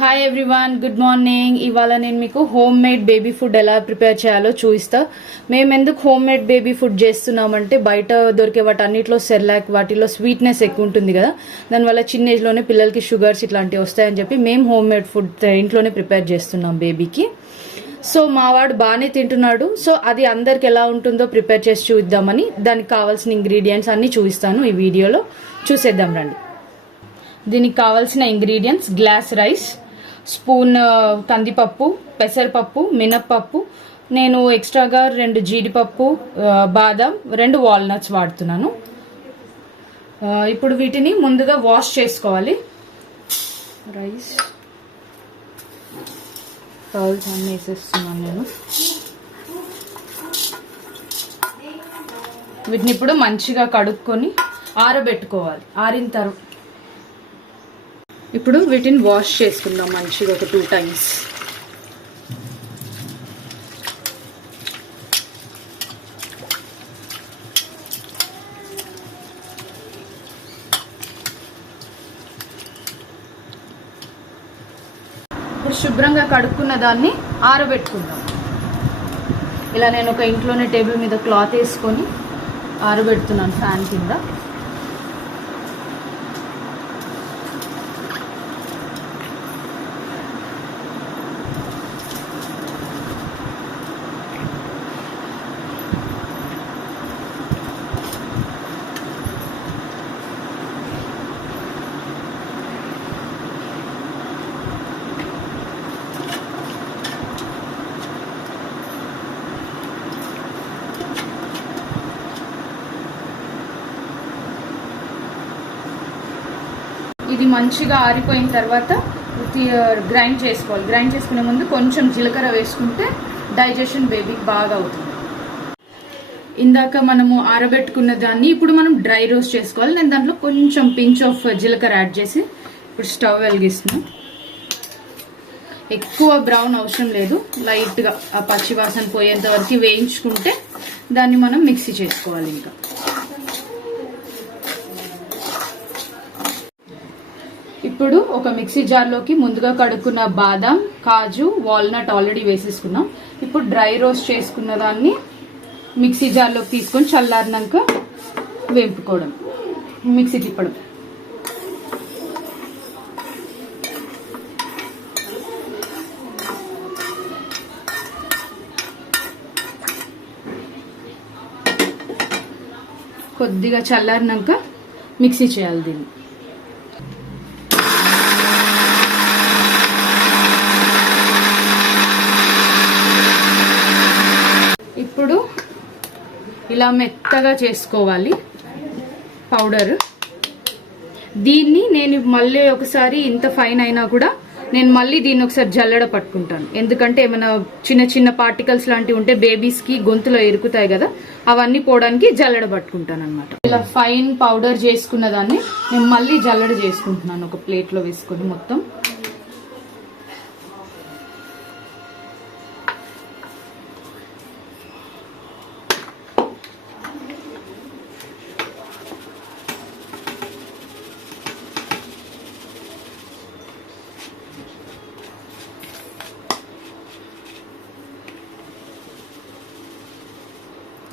Hi everyone, good morning. ఇవాళ నేను మీకు హోమ్ మేడ్ బేబీ ఫుడ్ ఎలా ప్రిపేర్ చేయాలో చూపిస్తా. మేము ఎందుకు హోమ్ మేడ్ బేబీ ఫుడ్ చేస్తున్నామంటే బయట దొరికే వాటన్నిటిలో సెర్లాక్ వాటిలో స్వీట్నెస్ ఎక్కువ ఉంటుంది కదా, దానివల్ల చిన్న ఏజ్లోనే పిల్లలకి షుగర్స్ ఇట్లాంటివి వస్తాయని చెప్పి మేము హోమ్ మేడ్ ఫుడ్ ఇంట్లోనే ప్రిపేర్ చేస్తున్నాం బేబీకి. సో మా వాడు బాగానే తింటున్నాడు. సో అది అందరికి ఎలా ఉంటుందో ప్రిపేర్ చేసి చూద్దామని దానికి కావాల్సిన ఇంగ్రీడియంట్స్ అన్నీ చూపిస్తాను ఈ వీడియోలో. చూసేద్దాం రండి. దీనికి కావాల్సిన ఇంగ్రీడియంట్స్: గ్లాస్ రైస్, స్పూన్ కందిపప్పు, పెసరపప్పు, మినప్పప్పు, నేను ఎక్స్ట్రాగా 2 జీడిపప్పు, బాదం, 2 వాల్నట్స్ వాడుతున్నాను. ఇప్పుడు వీటిని ముందుగా వాష్ చేసుకోవాలి. రైస్ పౌల్స్ అన్నీ వేసేస్తున్నాను నేను. వీటిని ఇప్పుడు మంచిగా కడుక్కొని ఆరబెట్టుకోవాలి. ఆరిన తర్వాత ఇప్పుడు వీటిని వాష్ చేసుకుందాం మంచిగా ఒక 2 times. ఇప్పుడు శుభ్రంగా కడుక్కున్న దాన్ని ఆరబెట్టుకుందాం. ఇలా నేను ఒక ఇంట్లోనే టేబుల్ మీద క్లాత్ వేసుకొని ఆరబెడుతున్నాను ఫ్యాన్ కింద. ఇది మంచిగా ఆరిపోయిన తర్వాత గ్రైండ్ చేసుకోవాలి. గ్రైండ్ చేసుకునే ముందు కొంచెం జీలకర్ర వేసుకుంటే డైజెషన్ బేబీకి బాగా అవుతుంది. ఇందాక మనము ఆరబెట్టుకున్న దాన్ని ఇప్పుడు మనం డ్రై రోస్ట్ చేసుకోవాలి. నేను దాంట్లో కొంచెం పించ్ ఆఫ్ జీలకర్ర యాడ్ చేసి ఇప్పుడు స్టవ్ వెలిగిస్తున్నాను. ఎక్కువ బ్రౌన్ అవసరం లేదు, లైట్గా ఆ పచ్చి వాసన పోయేంత వరకు వేయించుకుంటే దాన్ని మనం మిక్సీ చేసుకోవాలి. ఇంకా ఇప్పుడు ఒక మిక్సీ జార్లోకి ముందుగా కడుక్కున్న బాదం, కాజు, వాల్నట్ ఆల్రెడీ వేసేసుకున్నాం. ఇప్పుడు డ్రై రోస్ట్ చేసుకున్న దాన్ని మిక్సీ జార్లోకి తీసుకొని చల్లారినాక వేపుకోవడం, మిక్సీ తిప్పడం. కొద్దిగా చల్లారినాక మిక్సీ చేయాలి దీన్ని. ఇప్పుడు ఇలా మెత్తగా చేసుకోవాలి పౌడర్. దీన్ని నేను మళ్ళీ ఒకసారి ఇంత ఫైన్ అయినా కూడా నేను మళ్ళీ దీన్ని ఒకసారి జల్లెడ పట్టుకుంటాను. ఎందుకంటే ఏమైనా చిన్న చిన్న పార్టికల్స్ లాంటివి ఉంటే బేబీస్కి గొంతులో ఇరుకుతాయి కదా, అవన్నీ పోవడానికి జల్లెడ పట్టుకుంటాను అనమాట. ఇలా ఫైన్ పౌడర్ చేసుకున్న దాన్ని నేను మళ్ళీ జల్లెడ చేసుకుంటున్నాను ఒక ప్లేట్లో వేసుకొని మొత్తం.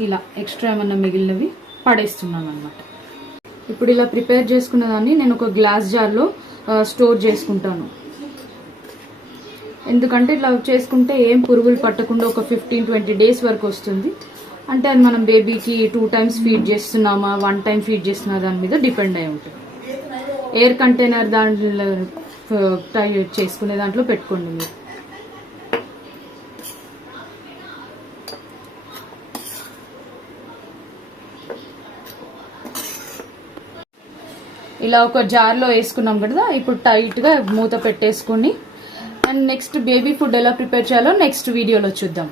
ఇలా ఎక్స్ట్రా ఏమన్నా మిగిలినవి పడేస్తున్నాను అనమాట. ఇప్పుడు ఇలా ప్రిపేర్ చేసుకున్న దాన్ని నేను ఒక గ్లాస్ జార్లో స్టోర్ చేసుకుంటాను. ఎందుకంటే ఇట్లా చేసుకుంటే ఏం పురుగులు పట్టకుండా ఒక 15-20 days వరకు వస్తుంది. అంటే అది మనం బేబీకి 2 times ఫీడ్ చేస్తున్నామా 1 time ఫీడ్ చేస్తున్నా దాని మీద డిపెండ్ అయి ఉంటుంది. ఎయిర్ కంటైనర్ దాంట్లో చేసుకునే దాంట్లో పెట్టుకోండి మీరు. ఇలా ఒక జార్లో వేసుకున్నాం కదా, ఇప్పుడు టైట్గా మూత పెట్టేసుకొని అండ్ నెక్స్ట్ బేబీ ఫుడ్ ఎలా ప్రిపేర్ చేయాలో నెక్స్ట్ వీడియోలో చూద్దాం.